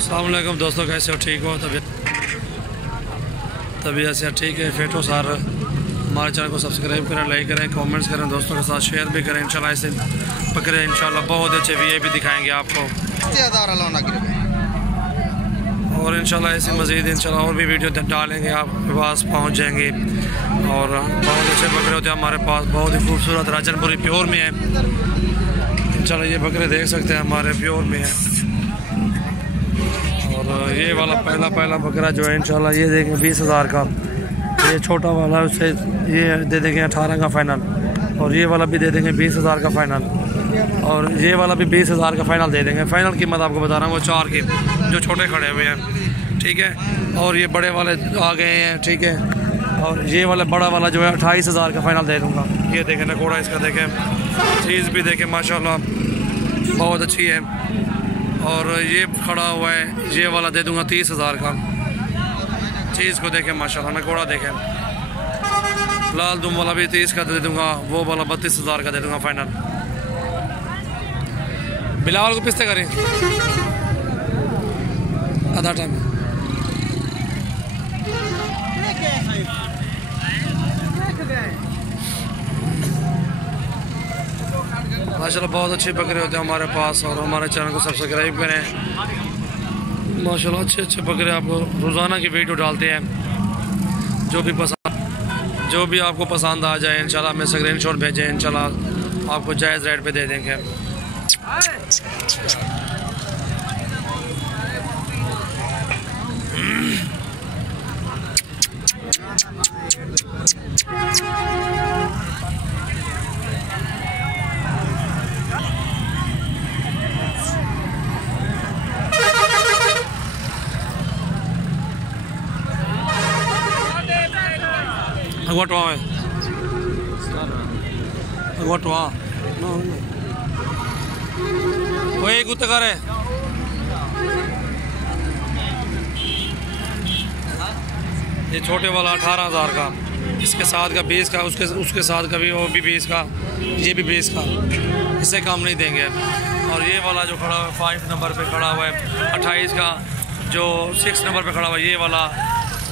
अस्सलाम वालेकुम दोस्तों, कैसे हो? ठीक हो? तबीयत से ठीक है, फिट हो सार। हमारे चैनल को सब्सक्राइब करें, लाइक करें, कमेंट्स करें, दोस्तों के साथ शेयर भी करें। इंशाल्लाह इसे पकड़े, इंशाल्लाह बहुत अच्छे वीआईपी दिखाएंगे आपको, और इंशाल्लाह ऐसे मज़ीद इंशाल्लाह और भी वीडियो डालेंगे, आपके पास पहुंच जाएंगे। और बहुत अच्छे बकरे होते हैं हमारे पास, बहुत ही खूबसूरत राजनपुरी प्योर में है। इंशाल्लाह ये बकरे देख सकते हैं हमारे प्योर में है। और ये वाला पहला बकरा जो है इंशाल्लाह ये देखें 20,000 का। ये छोटा वाला उससे ये दे देंगे 18 का फाइनल, और ये वाला भी दे देंगे 20,000 का फाइनल, और ये वाला भी 20,000 का फाइनल दे देंगे। फाइनल कीमत आपको बता रहा हूँ वो 4 की, जो छोटे खड़े हुए हैं, ठीक है। और ये बड़े वाले आ गए हैं, ठीक है। और ये वाला बड़ा वाला जो है 28,000 का फाइनल दे दूँगा। ये देखें नकोड़ा इसका, देखें चीज़ भी देखें माशाल्लाह बहुत अच्छी है। और ये खड़ा हुआ है, ये वाला दे दूँगा 30,000 का। चीज़ को देखें माशाल्लाह, नकोड़ा देखें। लाल दुम वाला भी 30 का दे दूँगा, वो वाला 32,000 का दे दूँगा फाइनल। बिलावल को पिस्ते करें आधा टाइम। माशाल्लाह बहुत अच्छे बकरे होते हैं हमारे पास, और हमारे चैनल को सब्सक्राइब करें। माशाल्लाह अच्छे बकरे आपको रोज़ाना की वीडियो डालते हैं। जो भी आपको पसंद आ जाए इंशाल्लाह हमें स्क्रीनशॉट भेजें, इंशाल्लाह आपको जायज़ रेट पे दे देंगे। Agotwa है, agotwa वही गुत्तकार है। ये छोटे वाला 18,000 का, इसके साथ का 20 का, उसके साथ का भी, वो भी 20 का, ये भी 20 का, इससे कम नहीं देंगे। और ये वाला जो खड़ा हुआ है 5 नंबर पे खड़ा हुआ है 28 का, जो 6 नंबर पे खड़ा हुआ है ये वाला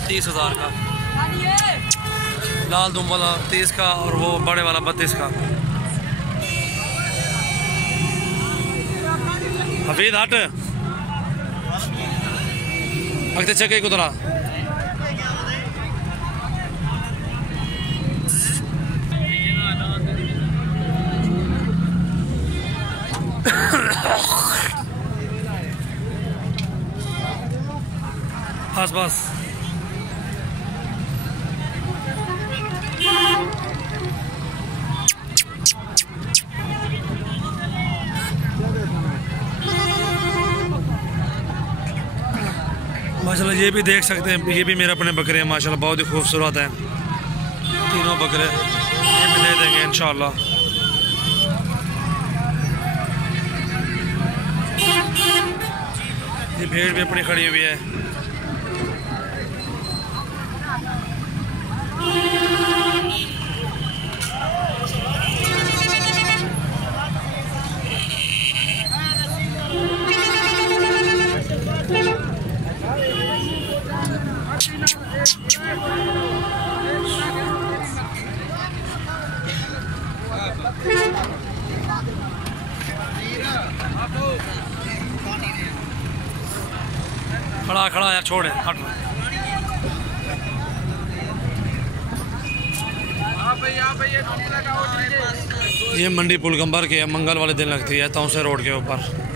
30,000 का। लाल दुम वाला 30 का, और वो बड़े वाला 32 का। हफीद हट अगते चके कुतरा बस माशाल्लाह ये भी देख सकते हैं, ये भी मेरे अपने बकरे हैं माशाल्लाह, बहुत ही खूबसूरत हैं तीनों बकरे। ये भी दे देंगे इंशाल्लाह। ये भेड़ भी अपनी खड़ी हुई है। खड़ा यार, छोड़ हट। ये मंडी पुलगंबर के मंगल वाले दिन लगती है तौसे रोड के ऊपर।